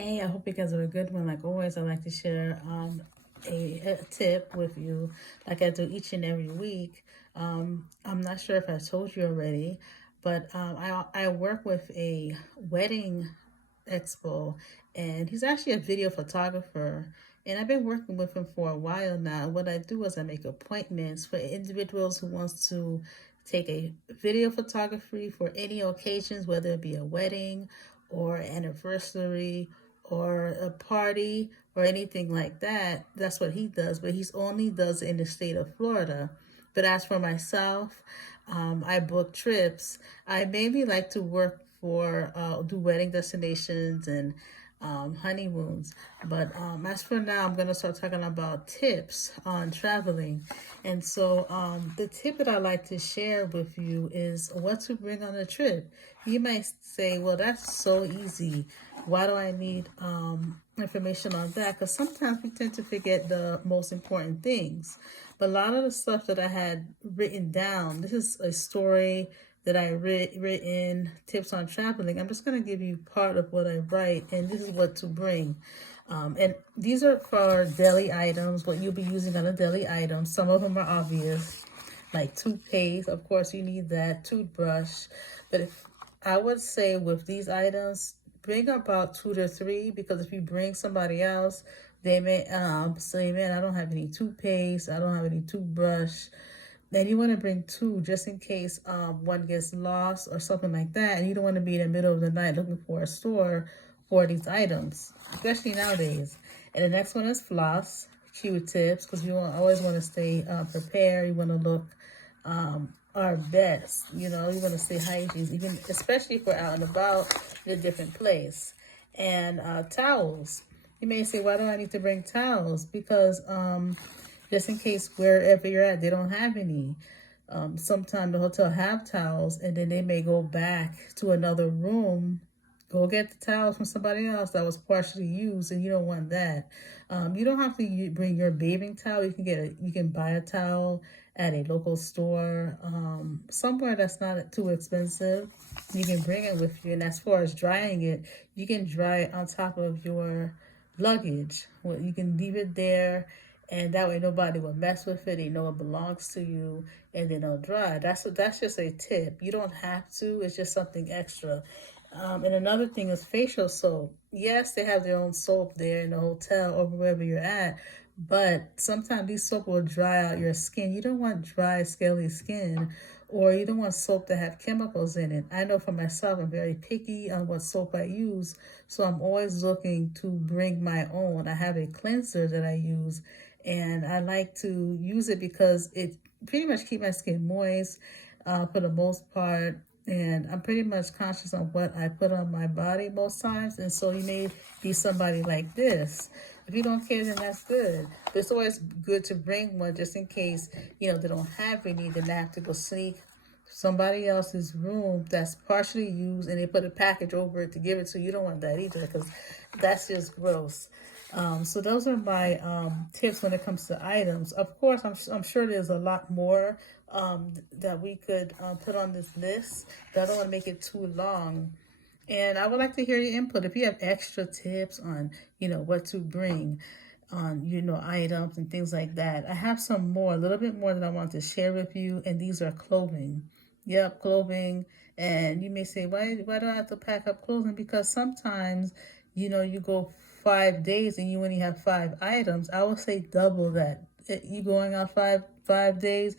Hey, I hope you guys are a good one. Like always, I like to share a tip with you, like I do each and every week. I'm not sure if I told you already, but I work with a wedding expo, and he's actually a video photographer. And I've been working with him for a while now. What I do is I make appointments for individuals who wants to take a video photography for any occasions, whether it be a wedding or anniversary or a party or anything like that. That's what he does, but he's only does it in the state of Florida. But as for myself, I book trips. I mainly like to work for do wedding destinations and honeymoons. But as for now, I'm gonna start talking about tips on traveling. And so the tip that I like to share with you is what to bring on a trip. You might say, well, that's so easy. Why do I need information on that? Because sometimes we tend to forget the most important things. But a lot of the stuff that I had written down, this is a story that I written tips on traveling. I'm just going to give you part of what I write, and this is what to bring. And these are for daily items, what you'll be using on a daily item. Some of them are obvious, like toothpaste. Of course, you need that, toothbrush. But if I would say with these items, bring about 2 to 3, because if you bring somebody else, they may say, man, I don't have any toothpaste, I don't have any toothbrush. Then you want to bring two just in case one gets lost or something like that. And you don't want to be in the middle of the night looking for a store for these items, especially nowadays. And the next one is floss, Q-tips, because you always want to stay prepared. You want to look our best. You want to stay hygiene, even especially if we're out and about in a different place. And towels. You may say, why do I need to bring towels? Because just in case wherever you're at, they don't have any. Sometimes the hotel have towels, and then they may go back to another room, go get the towels from somebody else that was partially used, and you don't want that. You don't have to bring your bathing towel. You can buy a towel at a local store, somewhere that's not too expensive. You can bring it with you, and as far as drying it, you can dry it on top of your luggage. Well, you can leave it there, and that way nobody will mess with it. They know it belongs to you, and then it'll dry. That's just a tip. You don't have to. It's just something extra. And another thing is facial soap. Yes, they have their own soap there in the hotel or wherever you're at, but sometimes these soap will dry out your skin. You don't want dry, scaly skin, or you don't want soap that have chemicals in it. I know for myself, I'm very picky on what soap I use, so I'm always looking to bring my own. I have a cleanser that I use, and I like to use it because it pretty much keep my skin moist for the most part. And I'm pretty much conscious on what I put on my body most times. And so you may be somebody like this. If you don't care, then that's good. But it's always good to bring one just in case, they don't have any, then they have to go sneak somebody else's room that's partially used and they put a package over it to give it to you. You don't want that either, because that's just gross. So those are my tips when it comes to items. Of course, I'm sure there's a lot more that we could put on this list, but I don't want to make it too long. And I would like to hear your input. If you have extra tips on, what to bring on, items and things like that. I have some more, a little bit more that I want to share with you. And these are clothing. Yep, clothing. And you may say, why do I have to pack up clothing? Because sometimes, you go 5 days and you only have 5 items. I would say double that. You going out five days,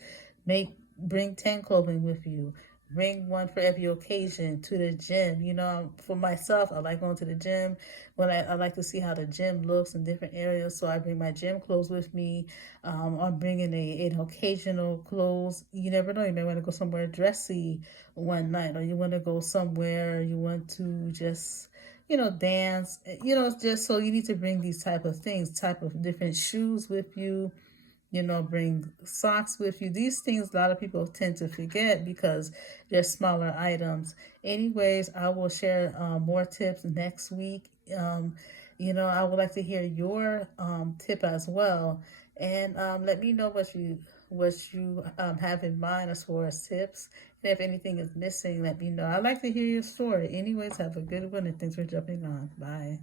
bring 10 clothing with you. Bring one for every occasion. To the gym. For myself, I like going to the gym. When I like to see how the gym looks in different areas, so I bring my gym clothes with me. I'm bringing an occasional clothes. You never know. You may want to go somewhere dressy one night, or you want to go somewhere. You want to just dance. Just so you need to bring these type of things, type of different shoes with you. Bring socks with you. These things a lot of people tend to forget because they're smaller items. Anyways, I will share more tips next week. I would like to hear your tip as well, and let me know what you have in mind as far as tips. And if anything is missing, let me know. I'd like to hear your story. Anyways, have a good one, and thanks for jumping on. Bye.